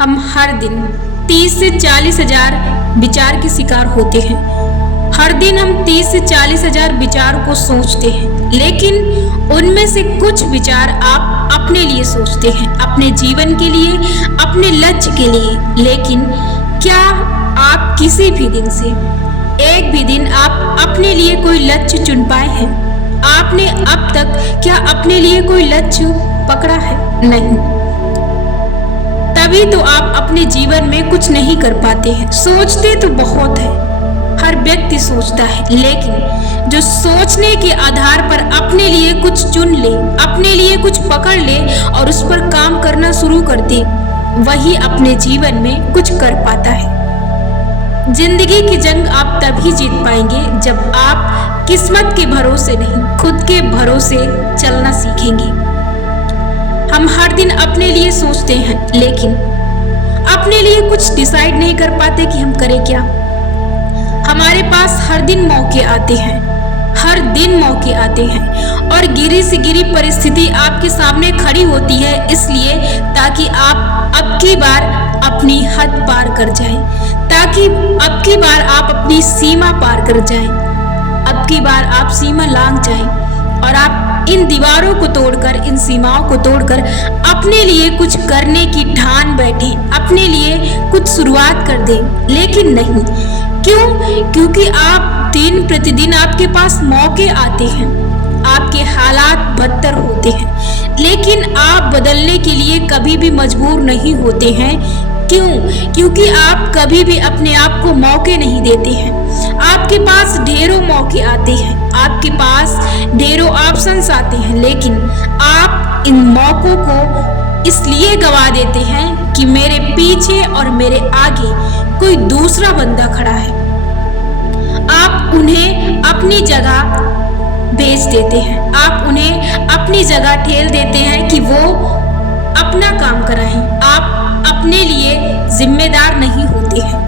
हम हर दिन 30 से 40 हजार विचार के शिकार होते हैं। हर दिन हम 30 से 40 हजार विचार को सोचते हैं, लेकिन उनमें से कुछ विचार आप अपने लिए सोचते हैं, अपने जीवन के लिए, अपने लक्ष्य के लिए। लेकिन क्या आप किसी भी दिन से एक भी दिन आप अपने लिए कोई लक्ष्य चुन पाए हैं? आपने अब तक क्या अपने लिए कोई लक्ष्य पकड़ा है? नहीं। तभी तो आप अपने जीवन में कुछ नहीं कर पाते हैं। सोचते तो बहुत है, हर व्यक्ति सोचता है, लेकिन जो सोचने के आधार पर अपने लिए कुछ चुन ले, अपने लिए कुछ पकड़ ले और उस पर काम करना शुरू कर दे, वही अपने जीवन में कुछ कर पाता है। जिंदगी की जंग आप तभी जीत पाएंगे जब आप किस्मत के भरोसे नहीं, खुद के भरोसे चलना सीखेंगे। हम हर दिन अपने लिए सोचते हैं, लेकिन अपने लिए कुछ डिसाइड नहीं कर पाते कि हम करें क्या। हमारे पास हर दिन मौके आते हैं, हर दिन मौके आते हैं और गिरी से गिरी परिस्थिति आपके सामने खड़ी होती है, इसलिए ताकि आप अब की बार अपनी हद पार कर जाएं, ताकि अब की बार आप अपनी सीमा पार कर जाएं, अब की बार आप सीमा लांघ जाएं और आप इन दीवारों को तोड़कर, इन सीमाओं को तोड़कर अपने लिए कुछ करने की ठान बैठे, अपने लिए कुछ शुरुआत कर दें। लेकिन नहीं, क्यों? क्योंकि आप दिन प्रतिदिन आपके पास मौके आते हैं, आपके हालात बदतर होते हैं, लेकिन आप बदलने के लिए कभी भी मजबूर नहीं होते हैं। क्यों? क्योंकि आप कभी भी अपने आप को मौके नहीं देते हैं। आपके पास ढेरों मौके आते हैं, आपके पास ढेरों ऑप्शंस आते हैं, लेकिन आप इन मौकों को इसलिए गवा देते हैं कि मेरे पीछे और मेरे आगे कोई दूसरा बंदा खड़ा है। आप उन्हें अपनी जगह भेज देते हैं, आप उन्हें अपनी जगह ठेल देते हैं कि वो अपना काम कराएं। आप अपने लिए जिम्मेदार नहीं होते हैं,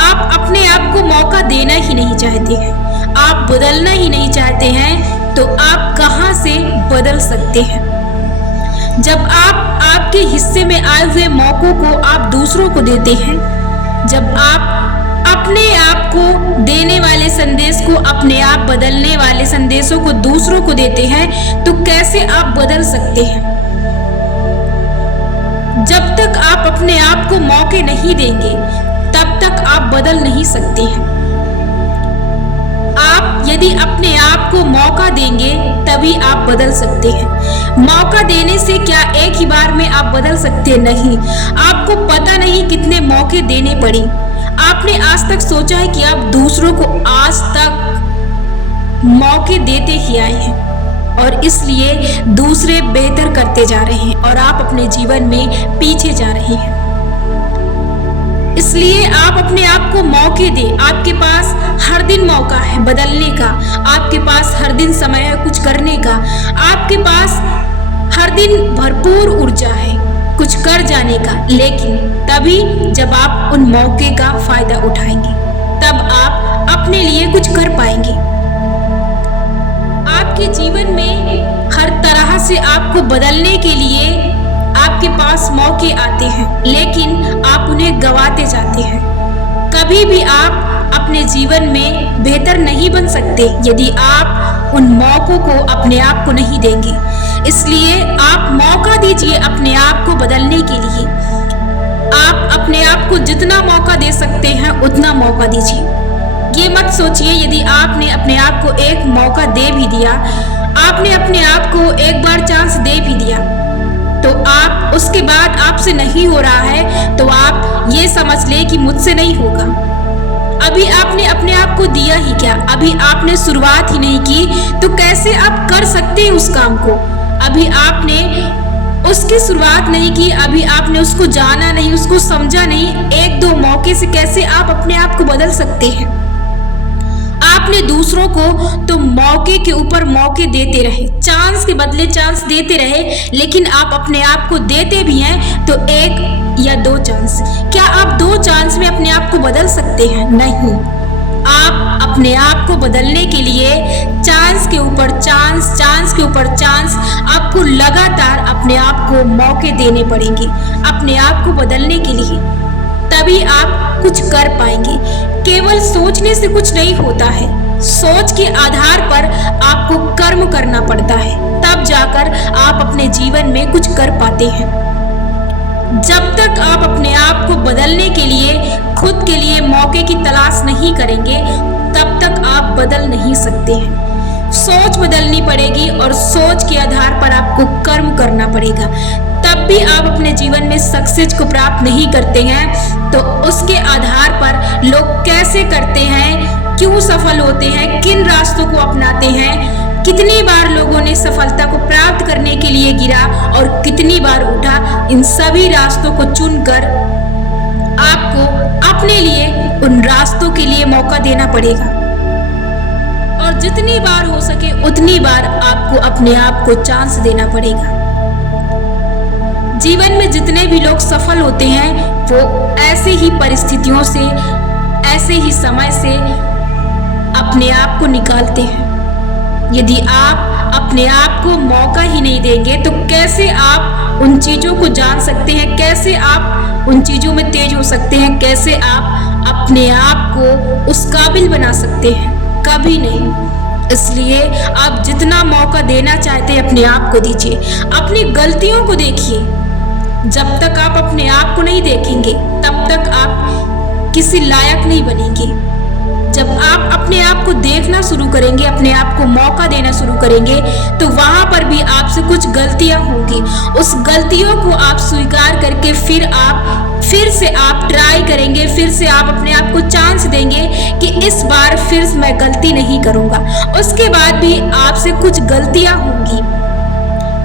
आप अपने आप को मौका देना ही नहीं चाहते हैं, आप बदलना ही नहीं चाहते हैं, तो आप कहां से बदल सकते हैं? जब आप आपके हिस्से में आए हुए मौकों को आप दूसरों को देते हैं, जब आप अपने आप को देने वाले संदेश को, अपने आप बदलने वाले संदेशों को दूसरों को देते हैं, तो कैसे आप बदल सकते हैं? जब तक आप अपने आप को मौके नहीं देंगे, तब तक आप बदल नहीं सकते हैं। आप यदि अपने आप को मौका देंगे, तभी आप बदल सकते हैं। मौका देने से क्या एक ही बार में आप बदल सकते? नहीं। आपको पता नहीं कितने मौके देने पड़े। आपने आज तक सोचा है कि आप दूसरों को आज तक मौके देते ही आए हैं और इसलिए दूसरे बेहतर करते जा रहे हैं और आप अपने जीवन में पीछे जा रहे हैं। इसलिए आप अपने आप को मौके दें। आपके पास हर दिन मौका है बदलने का, आपके पास हर दिन समय है कुछ करने का, आपके पास हर दिन भरपूर ऊर्जा है कुछ कर जाने का, लेकिन तभी जब आप उन मौके का फायदा उठाएंगे, तब आप अपने लिए कुछ कर पाएंगे। आपके जीवन में हर तरह से आपको बदलने के लिए आपके पास मौके आते हैं, लेकिन आप उन्हें गंवाते जाते हैं। कभी भी आप अपने जीवन में बेहतर नहीं बन सकते यदि आप उन मौकों को अपने आप को नहीं देंगे। इसलिए आप मौका दीजिए अपने आप को बदलने के लिए। आप अपने आप को जितना मौका दे सकते हैं उतना मौका दीजिए। ये मत सोचिए यदि आपने अपने आप को एक मौका दे भी दिया, आपने अपने आप को एक बार चांस दे भी दिया, तो आप उसके बाद आपसे नहीं हो रहा है तो आप ये समझ ले कि मुझसे नहीं होगा। अभी आपने अपने आप को दिया ही क्या? अभी आपने शुरुआत ही नहीं की, तो कैसे आप कर सकते हैं उस काम को? अभी आपने उसकी शुरुआत नहीं की, अभी आपने उसको जाना नहीं, उसको समझा नहीं, एक दो मौके से कैसे आप अपने आप को बदल सकते हैं? आपने दूसरों को तो मौके के ऊपर मौके देते रहे, चांस के बदले चांस देते रहे, लेकिन आप अपने आप को देते भी हैं तो एक या दो चांस। क्या आप दो चांस में अपने आप को बदल सकते हैं? नहीं। आप अपने आप को बदलने के लिए चांस के ऊपर चांस, चांस के ऊपर चांस आपको लगातार अपने आप को मौके देने पड़ेंगे अपने आप को बदलने के लिए, तभी आप कुछ कर पाएंगे। केवल सोचने से कुछ नहीं होता है, सोच के आधार पर आपको कर्म करना पड़ता है, तब जाकर आप अपने जीवन में कुछ कर पाते हैं। जब तक आप अपने आप को बदलने के लिए खुद के लिए मौके की तलाश नहीं करेंगे, तब तक आप बदल नहीं सकते हैं। सोच बदलनी पड़ेगी और सोच के आधार पर आपको कर्म करना पड़ेगा, तब भी आप अपने जीवन में सक्सेस को प्राप्त नहीं करते हैं। तो उसके आधार पर लोग कैसे करते हैं, क्यों सफल होते हैं, किन रास्तों को अपनाते हैं, कितनी बार लोगों ने सफलता को प्राप्त करने के लिए गिरा और कितनी बार उठा, इन सभी रास्तों को चुनकर आपको अपने लिए उन रास्तों के लिए मौका देना पड़ेगा और जितनी बार हो सके उतनी बार आपको अपने आप को चांस देना पड़ेगा। जीवन में जितने भी लोग सफल होते हैं वो ऐसे ही परिस्थितियों से, ऐसे ही समय से अपने आप को निकालते हैं। यदि आप अपने आप को मौका ही नहीं देंगे तो कैसे आप उन चीजों को जान सकते हैं, कैसे आप उन चीजों में तेज हो सकते हैं, कैसे आप अपने आप को उस काबिल बना सकते हैं? कभी नहीं। इसलिए आप जितना मौका देना चाहते हैं अपने आप को दीजिए, अपनी गलतियों को देखिए। जब तक आप अपने आप को नहीं देखेंगे तब तक आप किसी लायक नहीं बनेंगे। जब आप अपने आप को देखना शुरू करेंगे, अपने आप को मौका देना शुरू करेंगे, तो वहां पर भी आपसे कुछ गलतियां होंगी। उस गलतियों को आप स्वीकार करके फिर से आप ट्राई करेंगे, फिर से आप अपने आप को चांस देंगे कि इस बार फिर मैं गलती नहीं करूंगा। उसके बाद भी आपसे कुछ गलतियां होंगी,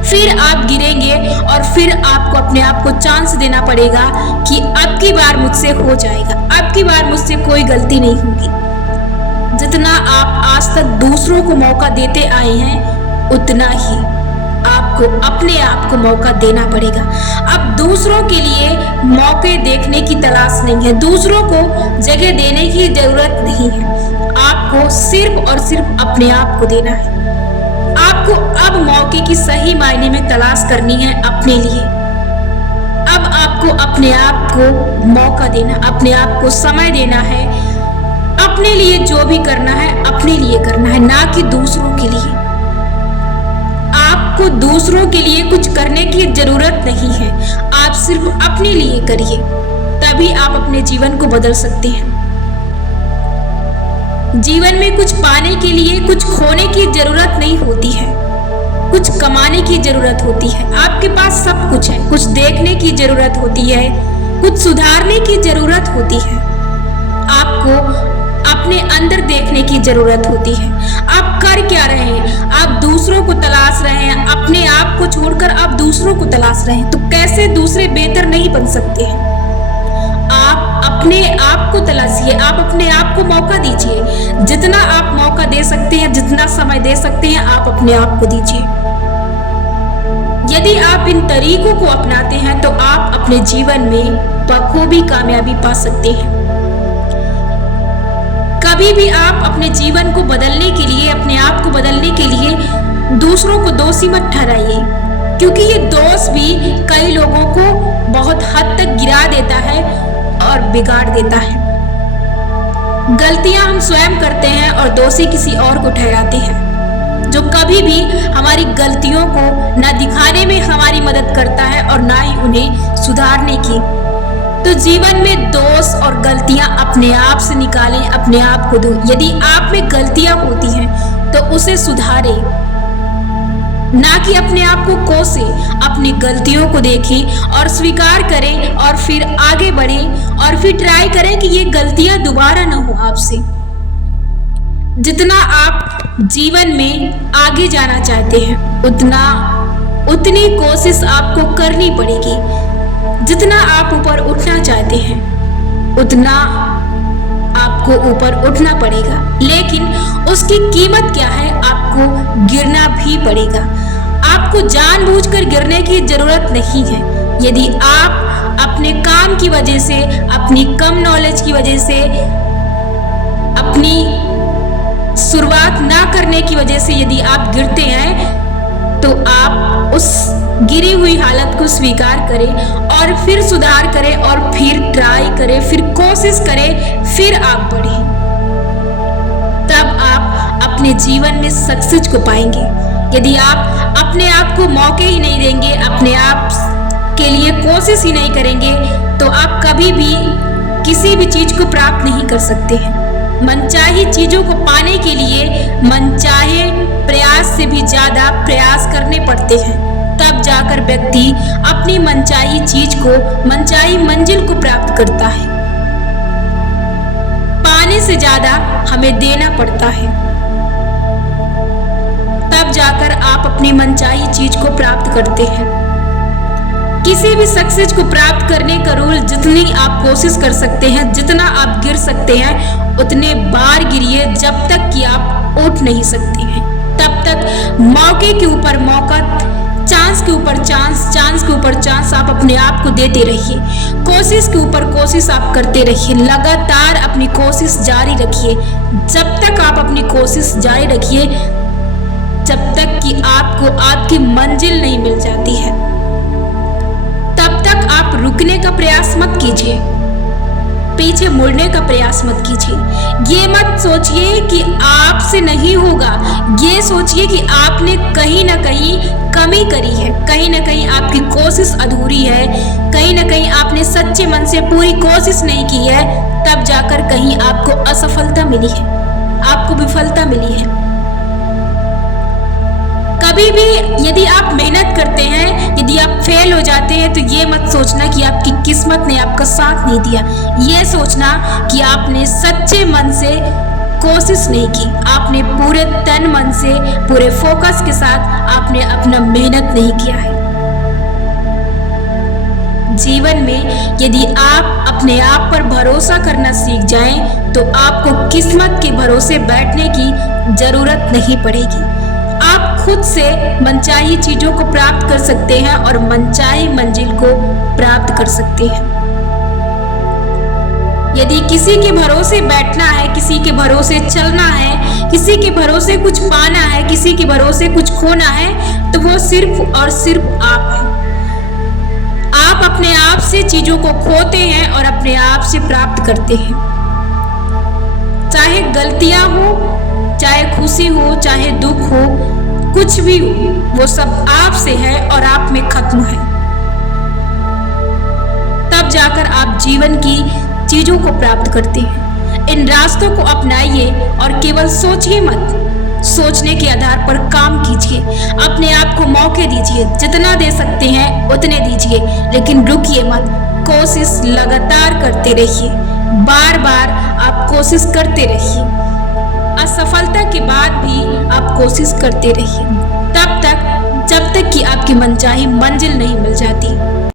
फिर आप गिरेंगे और फिर आपको अपने आप को चांस देना पड़ेगा कि अब की बार मुझसे हो जाएगा, अब की बार मुझसे कोई गलती नहीं होगी। जितना आप आज तक दूसरों को मौका देते आए हैं, उतना ही आपको अपने आप को मौका देना पड़ेगा। अब दूसरों के लिए मौके देखने की तलाश नहीं है, दूसरों को जगह देने की जरूरत नहीं है। आपको सिर्फ और सिर्फ अपने आप को देना है। आपको अब मौके की सही मायने में तलाश करनी है अपने लिए। अब आपको अपने आप को मौका देना, अपने आप को समय देना है। अपने लिए जो भी करना है अपने लिए करना है, ना कि दूसरों के लिए। आपको दूसरों के लिए कुछ करने की जरूरत नहीं है, आप सिर्फ अपने लिए करिए, तभी आप अपने जीवन को बदल सकते हैं। जीवन में कुछ पाने के लिए कुछ खोने की जरूरत नहीं होती है, कुछ कमाने की जरूरत होती है। आपके पास सब कुछ है, कुछ देखने की जरूरत होती है, कुछ सुधारने की जरूरत होती है। आपको अपने अंदर देखने की जरूरत होती है। आप कर क्या रहे हैं? आप दूसरों को तलाश रहे हैं, अपने आप को छोड़कर आप दूसरों को तलाश रहे हैं, तो कैसे दूसरे बेहतर नहीं बन सकते हैं? आप अपने आप को तलाशिए, आप अपने आप को मौका दीजिए। जितना आप मौका दे सकते हैं, जितना समय दे सकते हैं, आप अपने आप को दीजिए। यदि आप इन तरीकों को अपनाते हैं तो आप अपने जीवन में बखूबी कामयाबी पा सकते हैं। कभी भी आप अपने जीवन को बदलने के लिए, अपने आप को बदलने के लिए दूसरों को दोषी मत ठहराइए, क्योंकि ये दोष भी कई लोगों को बहुत हद तक गिरा देता है और बिगाड़ देता है। गलतियां हम स्वयं करते हैं और दोषी किसी और को ठहराते हैं, जो कभी भी हमारी गलतियों को न दिखाने में हमारी मदद करता है और ना ही उन्हें सुधारने की। तो जीवन में दोष और गलतियां अपने आप से निकालें, अपने आप को दो। यदि आप में गलतियां होती हैं तो उसे सुधारें, ना कि अपने आप को कोसे। अपनी गलतियों को देखें और स्वीकार करें और फिर आगे बढ़ें और फिर ट्राई करें कि ये गलतियां दोबारा ना हो आपसे। जितना आप जीवन में आगे जाना चाहते हैं उतनी कोशिश आपको करनी पड़ेगी। जितना आप ऊपर उठना चाहते हैं उतना आपको ऊपर उठना पड़ेगा, लेकिन उसकी कीमत क्या है? आपको गिरना भी पड़ेगा। आपको जानबूझकर गिरने की जरूरत नहीं है। यदि आप अपने काम की वजह से, अपनी कम नॉलेज की वजह से, अपनी शुरुआत ना करने की वजह से यदि आप गिरते हैं तो आप उस गिरी हुई हालत को स्वीकार करें और फिर सुधार करें और फिर ट्राई करें, फिर कोशिश करें, फिर आप बढ़ें। तब आप अपने जीवन में सक्सेस को पाएंगे। यदि आप अपने आप को मौके ही नहीं देंगे, अपने आप के लिए कोशिश ही नहीं करेंगे, तो आप कभी भी किसी भी चीज को प्राप्त नहीं कर सकते हैं। मनचाही चीजों को पाने के लिए मनचाहे प्रयास से भी ज्यादा प्रयास करने पड़ते हैं, तब जाकर व्यक्ति अपनी मनचाही चीज को, मनचाही मंजिल को प्राप्त करता है। पाने से ज्यादा हमें देना पड़ता है, तब जाकर आप अपनी मनचाही चीज को प्राप्त करते हैं। किसी भी सक्सेस को प्राप्त करने का रूल, जितनी आप कोशिश कर सकते हैं, जितना आप गिर सकते हैं, उतने बार गिरिए जब तक कि आप उठ नहीं सकते हैं। तब तक मौके के ऊपर मौका, चांस के ऊपर चांस, चांस के ऊपर चांस आप अपने आप को देते रहिए। कोशिश के ऊपर कोशिश आप करते रहिए, लगातार अपनी कोशिश जारी रखिए। जब तक आप अपनी कोशिश जारी रखिए, जब तक कि आपको आपकी मंजिल नहीं मिल जाती है, तब तक आप रुकने का प्रयास मत कीजिए, पीछे मुड़ने का प्रयास मत कीजिए। ये मत सोचिए कि आपसे नहीं होगा, ये सोचिए कि आपने कहीं ना कहीं कमी करी है, कहीं ना कहीं आपकी कोशिश अधूरी है, कहीं ना कहीं आपने सच्चे मन से पूरी कोशिश नहीं की है, तब जाकर कहीं आपको असफलता मिली है, आपको विफलता मिली है। कभी भी यदि आप मेहनत करते हैं, यदि आप फेल हो जाते हैं, तो ये मत सोचना कि आपकी किस्मत ने आपका साथ नहीं दिया। ये सोचना कि आपने सच्चे मन से कोशिश नहीं की, आपने पूरे तन मन से, पूरे फोकस के साथ आपने अपना मेहनत नहीं किया है। जीवन में यदि आप अपने आप पर भरोसा करना सीख जाएं, तो आपको किस्मत के भरोसे बैठने की जरूरत नहीं पड़ेगी। आप खुद से मनचाही चीजों को प्राप्त कर सकते हैं और मनचाही मंजिल को प्राप्त कर सकते हैं। यदि किसी के भरोसे बैठना है, किसी के भरोसे चलना है, किसी के भरोसे कुछ पाना है, किसी के भरोसे कुछ खोना है, तो वो सिर्फ और सिर्फ आप हैं। आप अपने आप से चीजों को खोते हैं और अपने आप से प्राप्त करते हैं। चाहे गलतियां हो, चाहे खुशी हो, चाहे दुख हो, कुछ भी हो, वो सब आप से है और आप में खत्म है। तब जाकर आप जीवन की चीजों को प्राप्त करते हैं। इन रास्तों को अपनाइए और केवल सोचिए मत, सोचने के आधार पर काम कीजिए। अपने आप को मौके दीजिए, जितना दे सकते हैं उतने दीजिए, लेकिन रुकिए मत। कोशिश लगातार करते रहिए, बार बार आप कोशिश करते रहिए। असफलता के बाद भी आप कोशिश करते रहिए, तब तक जब तक कि आपकी मनचाही मंजिल नहीं मिल जाती।